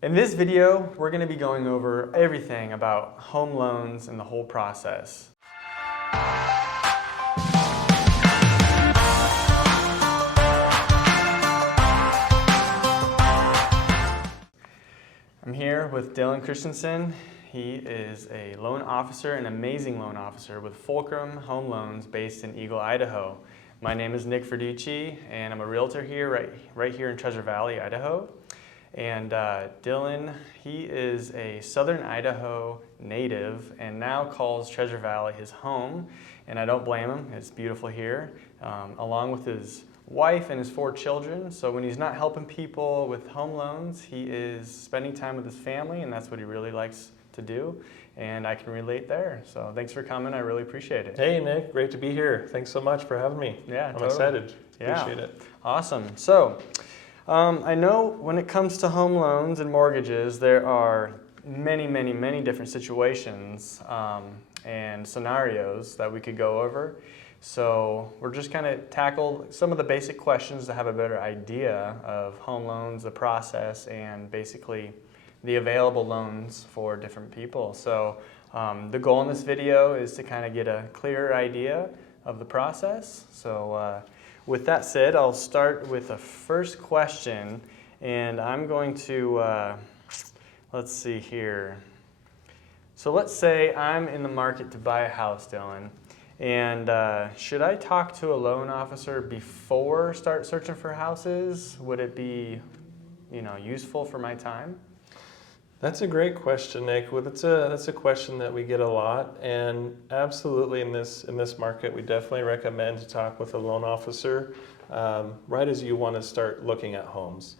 In this video, we're going to be going over everything about home loans and the whole process. I'm here with Dillan Christensen. He is a loan officer, an amazing loan officer with Fulcrum Home Loans based in Eagle, Idaho. My name is Nick Verducci, and I'm a realtor here, right here in Treasure Valley, Idaho. And Dillan, he is a Southern Idaho native and now calls Treasure Valley his home. And I don't blame him, it's beautiful here, along with his wife and his 4 children. So when he's not helping people with home loans, he is spending time with his family, and that's what he really likes to do. And I can relate there. So thanks for coming, I really appreciate it. Hey Nick, great to be here. Thanks so much for having me. Yeah, I'm excited. Yeah. Appreciate it. Awesome. So I know when it comes to home loans and mortgages, there are many different situations and scenarios that we could go over. So we're just kind of tackle some of the basic questions to have a better idea of home loans, the process, and basically the available loans for different people. So the goal in this video is to kind of get a clearer idea of the process. So with that said, I'll start with the first question, and I'm going to, let's see here. So let's say I'm in the market to buy a house, Dillan, and should I talk to a loan officer before start searching for houses? Would it be, useful for my time? That's a great question, Nick. Well, that's a question that we get a lot, and absolutely in this market, we definitely recommend to talk with a loan officer right as you want to start looking at homes.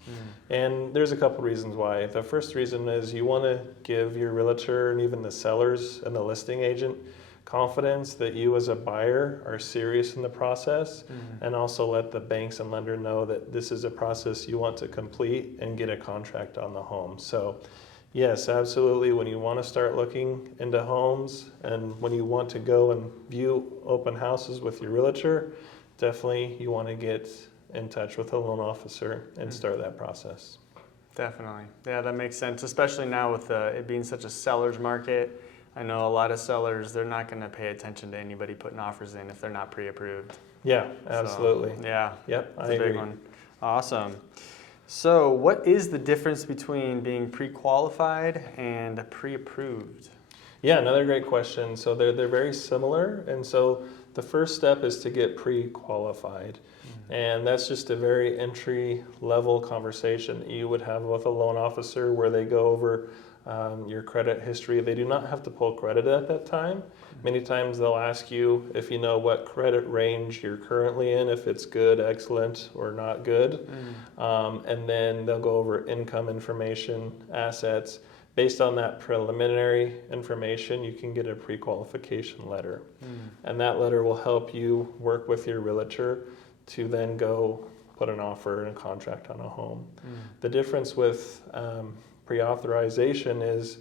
And there's a couple reasons why. The first reason is you want to give your realtor and even the sellers and the listing agent confidence that you as a buyer are serious in the process, and also let the banks and lender know that this is a process you want to complete and get a contract on the home. So yes, absolutely. When you want to start looking into homes and when you want to go and view open houses with your realtor, definitely you want to get in touch with a loan officer and start that process. Definitely. Yeah, that makes sense, especially now with it being such a seller's market. I know a lot of sellers, they're not going to pay attention to anybody putting offers in if they're not pre-approved. Yeah, absolutely. So, yeah. Yep, That's I a big agree. one. Awesome. So what is the difference between being pre-qualified and pre-approved? Yeah, another great question. So they're very similar, and so the first step is to get pre-qualified. And that's just a very entry-level conversation that you would have with a loan officer where they go over your credit history. They do not have to pull credit at that time. Many times they'll ask you if you know what credit range you're currently in, if it's good, excellent, or not good. And then they'll go over income information, assets. Based on that preliminary information, you can get a pre-qualification letter. And that letter will help you work with your realtor to then go put an offer and contract on a home. The difference with pre-authorization is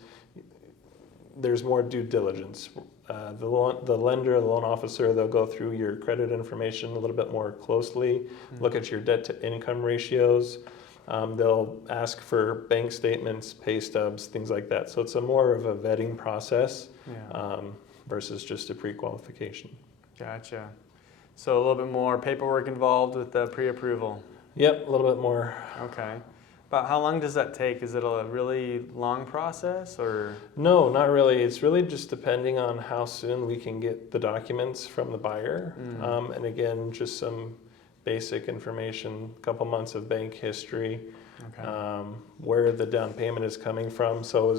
there's more due diligence. The lender, the loan officer, they'll go through your credit information a little bit more closely, look at your debt to income ratios. They'll ask for bank statements, pay stubs, things like that. So it's more of a vetting process versus just a pre-qualification. Gotcha. So a little bit more paperwork involved with the pre-approval. Yep, a little bit more. Okay. About how long does that take? Is it a really long process or? No, not really. It's really just depending on how soon we can get the documents from the buyer. And again, just some basic information, a couple months of bank history, where the down payment is coming from. So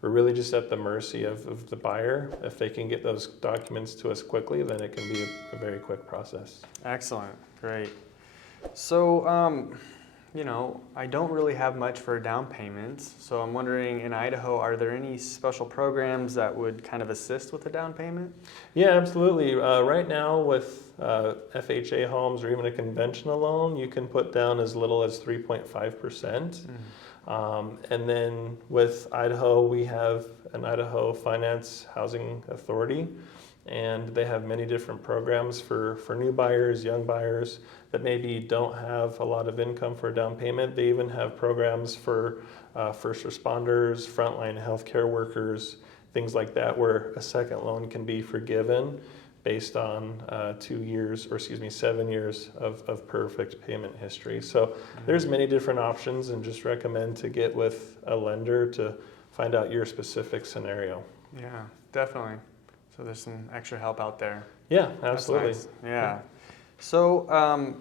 we're really just at the mercy of the buyer. If they can get those documents to us quickly, then it can be a very quick process. Excellent. Great. So, I don't really have much for down payments. So I'm wondering, in Idaho, are there any special programs that would kind of assist with the down payment? Yeah, absolutely. Right now with FHA homes or even a conventional loan, you can put down as little as 3.5%. And then with Idaho, we have an Idaho Finance Housing Authority, and they have many different programs for new buyers, young buyers. that maybe don't have a lot of income for a down payment. They even have programs for first responders, frontline healthcare workers, things like that, where a second loan can be forgiven based on 7 years of perfect payment history. So there's many different options, and just recommend to get with a lender to find out your specific scenario. Yeah, definitely. So there's some extra help out there. Yeah, absolutely. That's nice. Yeah. So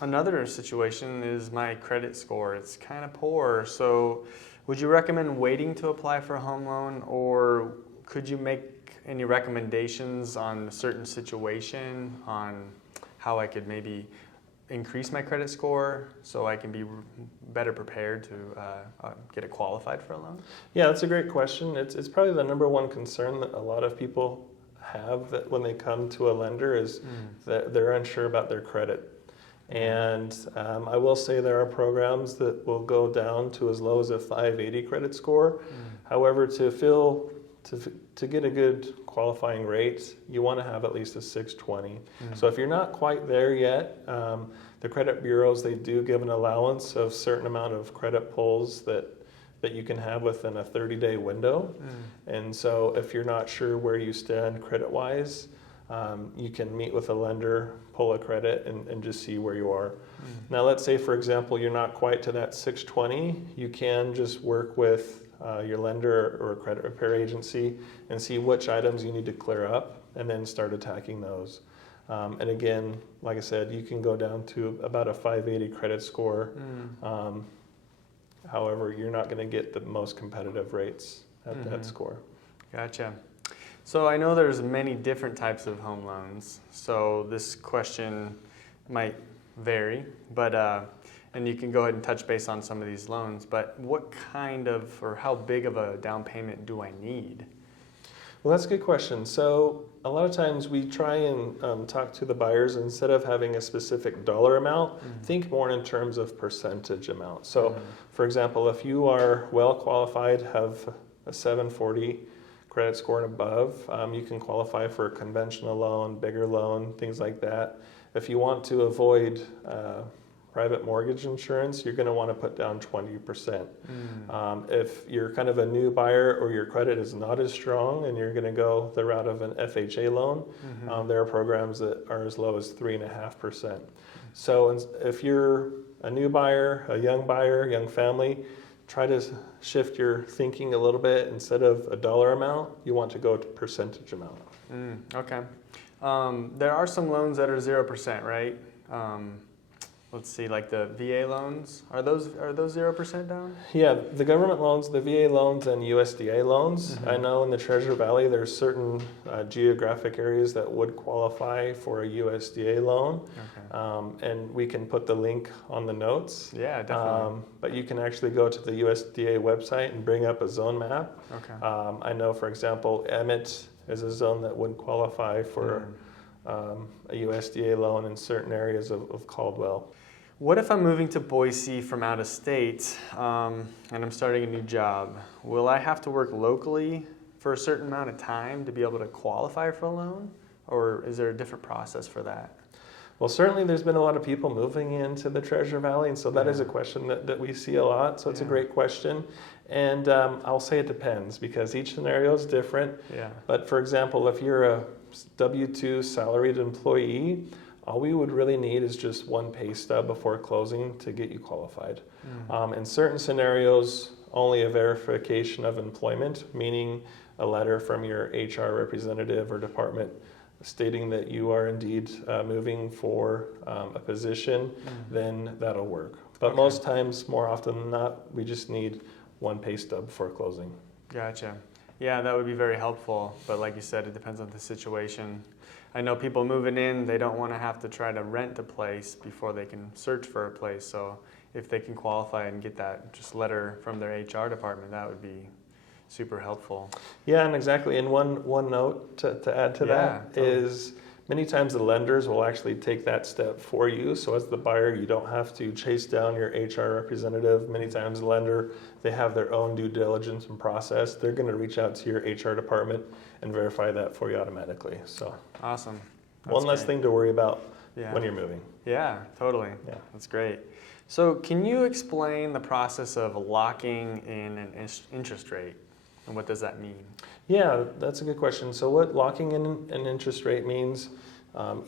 another situation is my credit score. It's kind of poor. So would you recommend waiting to apply for a home loan, or could you make any recommendations on a certain situation on how I could maybe increase my credit score so I can be better prepared to get it qualified for a loan? Yeah, that's a great question. It's probably the number one concern that a lot of people have, that when they come to a lender, is that they're unsure about their credit. And I will say there are programs that will go down to as low as a 580 credit score. However, to get a good qualifying rate, you want to have at least a 620. So if you're not quite there yet, the credit bureaus, they do give an allowance of certain amount of credit pulls that you can have within a 30-day window. And so if you're not sure where you stand credit-wise, you can meet with a lender, pull a credit, and just see where you are. Now, let's say, for example, you're not quite to that 620. You can just work with your lender or a credit repair agency and see which items you need to clear up, and then start attacking those. And again, like I said, you can go down to about a 580 credit score. However, you're not going to get the most competitive rates at that score. Gotcha. So I know there's many different types of home loans. So this question might vary, but and you can go ahead and touch base on some of these loans. But what kind of, or how big of a down payment do I need? Well, that's a good question. So a lot of times we try and talk to the buyers, instead of having a specific dollar amount, think more in terms of percentage amount. So for example, if you are well qualified, have a 740 credit score and above, you can qualify for a conventional loan, bigger loan, things like that. If you want to avoid private mortgage insurance, you're going to want to put down 20%. If you're kind of a new buyer, or your credit is not as strong, and you're going to go the route of an FHA loan, there are programs that are as low as 3.5%. So if you're a new buyer, a young family, try to shift your thinking a little bit. Instead of a dollar amount, you want to go to percentage amount. Okay. There are some loans that are 0%, right? Let's see, like the VA loans. Are those 0% down? Yeah, the government loans, the VA loans, and USDA loans. I know in the Treasure Valley, there's certain geographic areas that would qualify for a USDA loan. And we can put the link on the notes. Yeah, definitely. But you can actually go to the USDA website and bring up a zone map. I know, for example, Emmett is a zone that would qualify for a USDA loan in certain areas of Caldwell. What if I'm moving to Boise from out of state and I'm starting a new job? Will I have to work locally for a certain amount of time to be able to qualify for a loan? Or is there a different process for that? Well, certainly there's been a lot of people moving into the Treasure Valley, and so that is a question that we see a lot. So it's a great question. And I'll say it depends, because each scenario is different. But for example, if you're a W-2 salaried employee, all we would really need is just one pay stub before closing to get you qualified. In certain scenarios, only a verification of employment, meaning a letter from your HR representative or department stating that you are indeed moving for a position, then that'll work. But most times, more often than not, we just need one pay stub before closing. Gotcha. Yeah, that would be very helpful. But like you said, it depends on the situation. I know people moving in, they don't want to have to try to rent a place before they can search for a place. So if they can qualify and get that just letter from their HR department, that would be super helpful. Yeah, and exactly. And one note to add to that is many times the lenders will actually take that step for you. So as the buyer, you don't have to chase down your HR representative. Many times the lender, they have their own due diligence and process. They're going to reach out to your HR department and verify that for you automatically. So awesome. That's one less thing to worry about Yeah. when you're moving. Yeah, totally. Yeah. That's great. So can you explain the process of locking in an interest rate, and what does that mean? Yeah, that's a good question. So what locking in an interest rate means,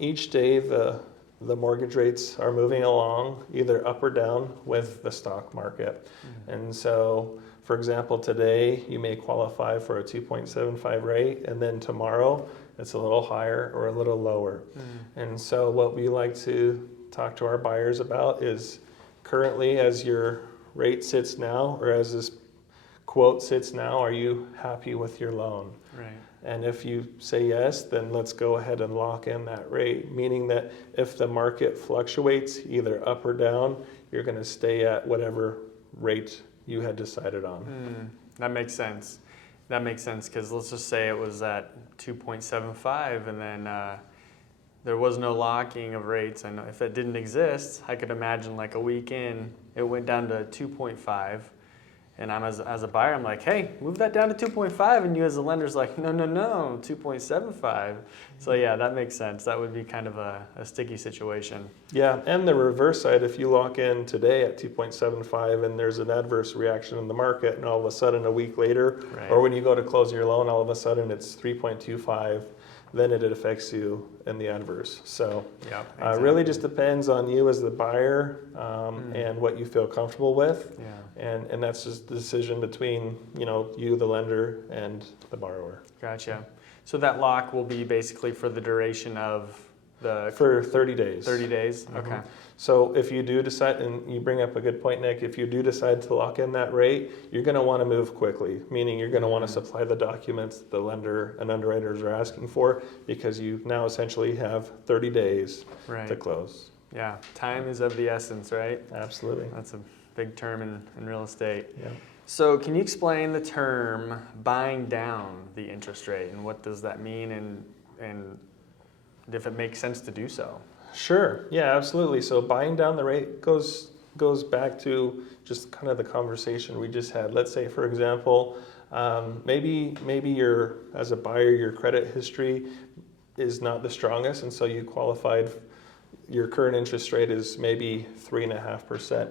each day the mortgage rates are moving along either up or down with the stock market. And so, for example, today you may qualify for a 2.75 rate, and then tomorrow it's a little higher or a little lower. And so what we like to talk to our buyers about is currently, as your rate sits now, or as this quote sits now, are you happy with your loan? Right. And if you say yes, then let's go ahead and lock in that rate, meaning that if the market fluctuates either up or down, you're going to stay at whatever rate you had decided on. That makes sense. That makes sense, because let's just say it was at 2.75 and then there was no locking of rates, and if it didn't exist, I could imagine like a week in, it went down to 2.5. And I'm as a buyer, I'm like, hey, move that down to 2.5, and you as a lender's like, no, 2.75. So yeah, that makes sense. That would be kind of a sticky situation. Yeah, and the reverse side, if you lock in today at 2.75 and there's an adverse reaction in the market, and all of a sudden a week later, Right. or when you go to close your loan, all of a sudden it's 3.25, then it affects you in the adverse. So Yeah, really just depends on you as the buyer and what you feel comfortable with. Yeah. And that's just the decision between, you, the lender, and the borrower. Gotcha. So that lock will be basically for the duration of the For 30 days. 30 days? Okay. So if you do decide, and you bring up a good point, Nick, if you do decide to lock in that rate, you're going to want to move quickly, meaning you're going to want to supply the documents the lender and underwriters are asking for, because you now essentially have 30 days Right. to close. Yeah. Time is of the essence, right? Absolutely. That's a big term in real estate. Yeah. So can you explain the term buying down the interest rate, and what does that mean, and if it makes sense to do so? Sure. Yeah, absolutely. So buying down the rate goes back to just kind of the conversation we just had. Let's say, for example, maybe you're, as a buyer, your credit history is not the strongest, and so you qualified. Your current interest rate is maybe 3.5%,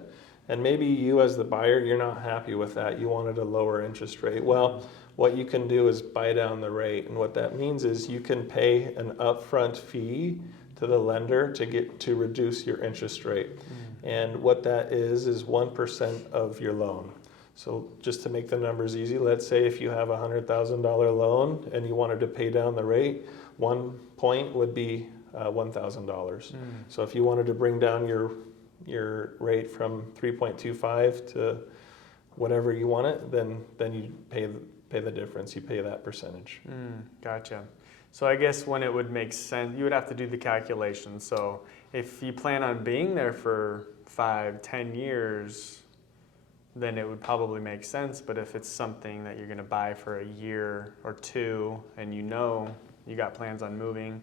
and maybe you, as the buyer, you're not happy with that. You wanted a lower interest rate. Well, what you can do is buy down the rate, and what that means is you can pay an upfront fee to the lender to reduce your interest rate. And what that is 1% of your loan. So just to make the numbers easy, let's say if you have a $100,000 loan and you wanted to pay down the rate, 1 point would be $1,000. So if you wanted to bring down your rate from 3.25 to whatever you want it, then you pay the difference. You pay that percentage. Gotcha. So I guess when it would make sense, you would have to do the calculation. So if you plan on being there for 5-10 years, then it would probably make sense. But if it's something that you're going to buy for a year or two, and you got plans on moving,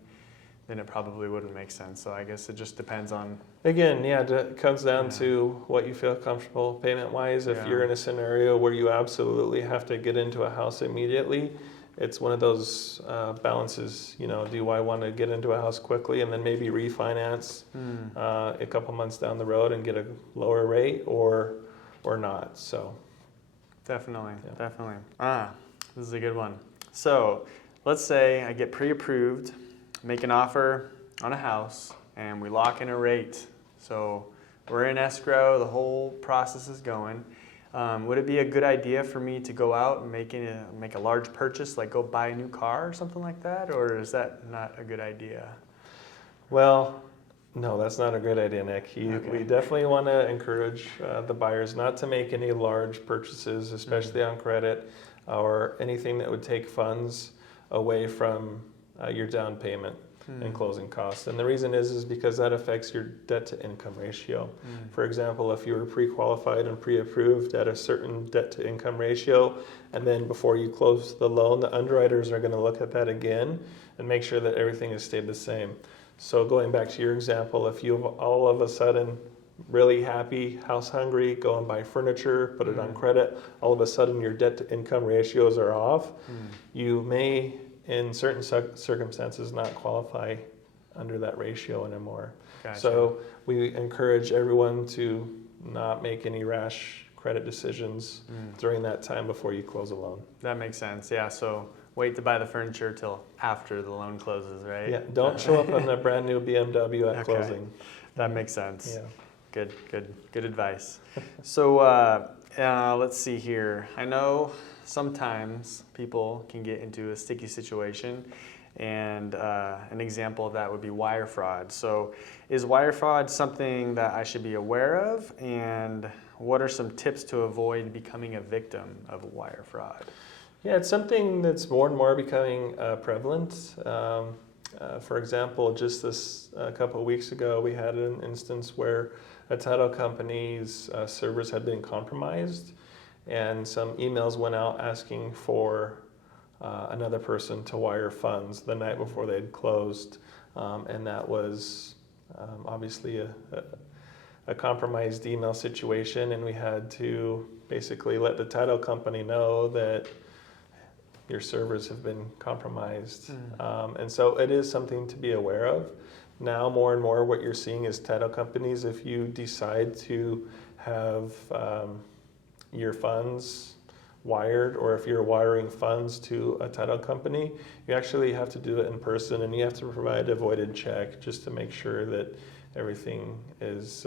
then it probably wouldn't make sense. So I guess it just depends on... Again, yeah, it comes down to what you feel comfortable payment-wise. If you're in a scenario where you absolutely have to get into a house immediately, it's one of those balances, do I want to get into a house quickly and then maybe refinance a couple months down the road and get a lower rate, or not? So Definitely. This is a good one. So let's say I get pre-approved, make an offer on a house, and we lock in a rate. So we're in escrow, the whole process is going. Would it be a good idea for me to go out and make a large purchase, like go buy a new car or something like that? Or is that not a good idea? Well, no, that's not a good idea, Nick. Okay. We definitely want to encourage the buyers not to make any large purchases, especially on credit, or anything that would take funds away from your down payment and closing costs. And the reason is because that affects your debt to income ratio. For example, if you were pre-qualified and pre-approved at a certain debt to income ratio, and then before you close the loan, the underwriters are going to look at that again and make sure that everything has stayed the same. So going back to your example, if you all of a sudden really happy, house hungry, go and buy furniture, put it on credit, all of a sudden your debt to income ratios are off, you may in certain circumstances not qualify under that ratio anymore. Gotcha. So we encourage everyone to not make any rash credit decisions during that time before you close a loan. That makes sense. Yeah. So wait to buy the furniture till after the loan closes, right? Yeah, don't show up on a brand new BMW at Okay. closing. That makes sense. Yeah. Good advice. So let's see here. I know sometimes people can get into a sticky situation, and an example of that would be wire fraud. So is wire fraud something that I should be aware of, and what are some tips to avoid becoming a victim of wire fraud? Yeah, it's something that's more and more becoming prevalent. For example, just this a couple of weeks ago, we had an instance where a title company's servers had been compromised, and some emails went out asking for another person to wire funds the night before they had closed, and that was obviously a compromised email situation, and we had to basically let the title company know that your servers have been compromised. And so it is something to be aware of. Now more and more what you're seeing is title companies, if you decide to have your funds wired, or if you're wiring funds to a title company, you actually have to do it in person, and you have to provide a voided check just to make sure that everything is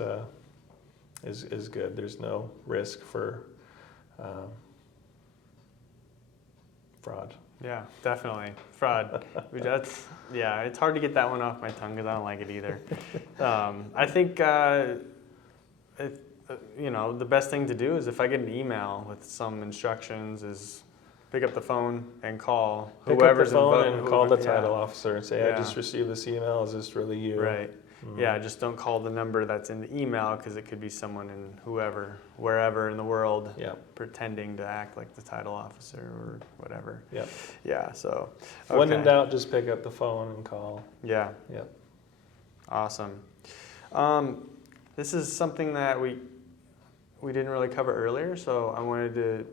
good. There's no risk for fraud. Yeah, definitely. Fraud. It's hard to get that one off my tongue because I don't like it either. I think, the best thing to do is if I get an email with some instructions is pick up the phone and call whoever's Pick up the phone involved. and call the title officer and say, Yeah. I just received this email. Is this really you? Right. Yeah, just don't call the number that's in the email because it could be someone in wherever in the world pretending to act like the title officer or whatever. Yep. Yeah, so. When in doubt, just pick up the phone and call. Yeah. Yep. Awesome. This is something that we didn't really cover earlier, so I wanted to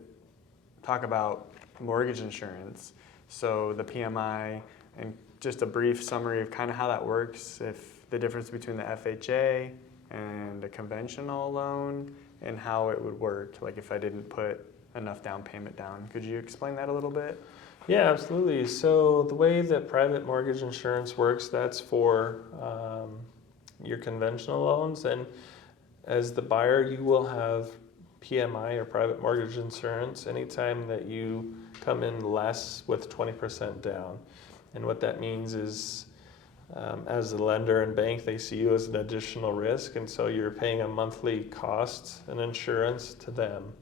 talk about mortgage insurance. So the PMI, and just a brief summary of kind of how that works, if the difference between the FHA and a conventional loan, and how it would work, like if I didn't put enough down payment down. Could you explain that a little bit? Yeah, absolutely. So the way that private mortgage insurance works, that's for your conventional loans, and as the buyer, you will have PMI or private mortgage insurance anytime that you come in less with 20% down. And what that means is, as the lender and bank, they see you as an additional risk, and so you're paying a monthly cost and insurance to them.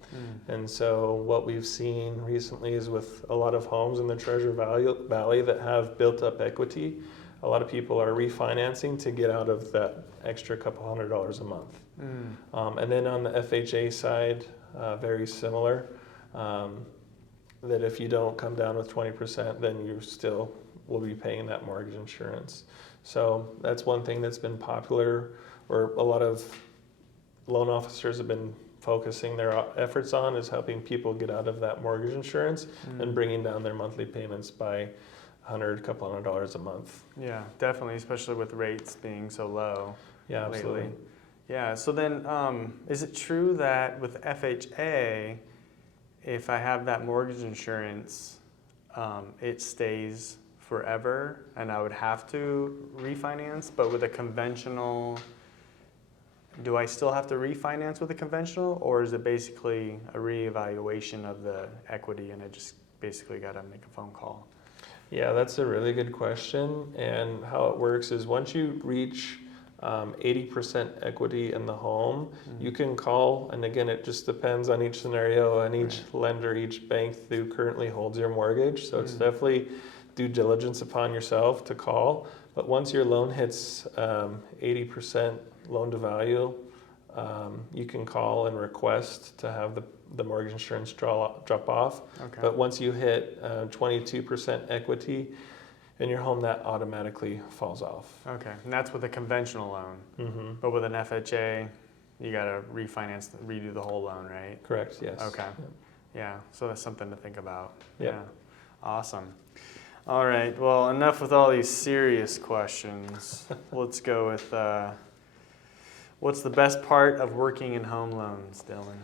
And so what we've seen recently is with a lot of homes in the Treasure Valley that have built up equity, a lot of people are refinancing to get out of that extra couple $100s a month. And then on the FHA side, very similar, that if you don't come down with 20%, then you still will be paying that mortgage insurance. So that's one thing that's been popular, or a lot of loan officers have been focusing their efforts on, is helping people get out of that mortgage insurance and bringing down their monthly payments by couple $100 a month. Yeah, definitely, especially with rates being so low. Yeah, absolutely. Lately. Yeah, so then is it true that with FHA, if I have that mortgage insurance, it stays forever and I would have to refinance, but with a conventional, do I still have to refinance with a conventional, or is it basically a reevaluation of the equity and I just basically got to make a phone call? Yeah, that's a really good question. And how it works is once you reach 80% equity in the home, you can call, and again, it just depends on each scenario and each lender, each bank who currently holds your mortgage. So it's definitely due diligence upon yourself to call. But once your loan hits 80% loan to value, you can call and request to have the mortgage insurance drop off. Okay. But once you hit 22% equity in your home, that automatically falls off. Okay, and that's with a conventional loan. But with an FHA, you got to redo the whole loan, right? Correct, yes. Okay. Yeah, so that's something to think about. Yep. Yeah, awesome. All right, well, enough with all these serious questions. Let's go with what's the best part of working in home loans, Dylan?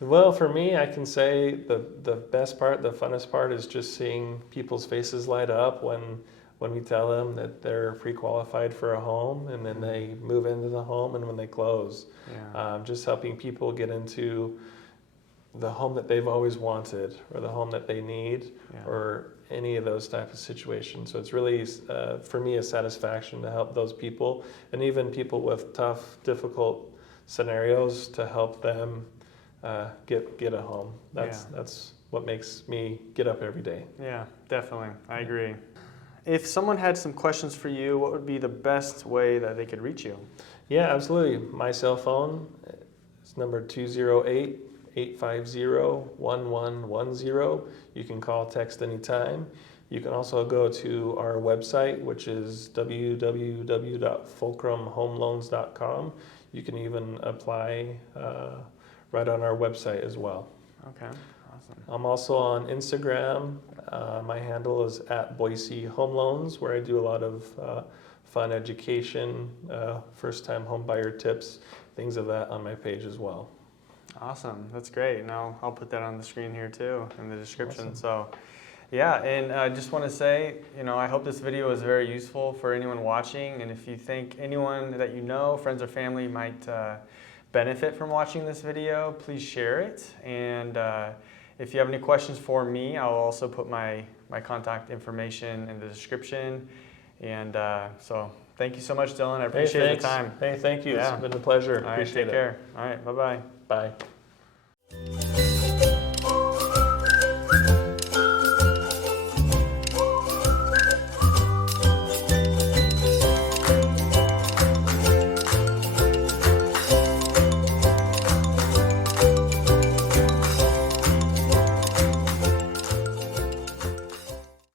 Well, for me, I can say the best part, the funnest part is just seeing people's faces light up when we tell them that they're pre-qualified for a home, and then they move into the home, and when they close. Yeah. Just helping people get into the home that they've always wanted, or the home that they need, Yeah. or any of those type of situations. So it's really, for me, a satisfaction to help those people, and even people with tough, difficult scenarios, to help them get a home. That's what makes me get up every day. Yeah, definitely. I agree. If someone had some questions for you, what would be the best way that they could reach you? Yeah, absolutely. My cell phone is number 208-850-1110. You can call, text anytime. You can also go to our website, which is www.fulcrumhomeloans.com. You can even apply right on our website as well. Okay, awesome. I'm also on Instagram. My handle is @Boise Home Loans, where I do a lot of fun education, first-time home buyer tips, things of that on my page as well. Awesome, that's great. Now I'll put that on the screen here too in the description. Awesome. So, yeah, and I just want to say, I hope this video was very useful for anyone watching. And if you think anyone that you know, friends or family, might benefit from watching this video, please share it. And if you have any questions for me, I'll also put my contact information in the description. And so thank you so much, Dylan. I appreciate the time. Hey, thank you. Yeah. It's been a pleasure. All right, Appreciate take care. All right, bye-bye. Bye.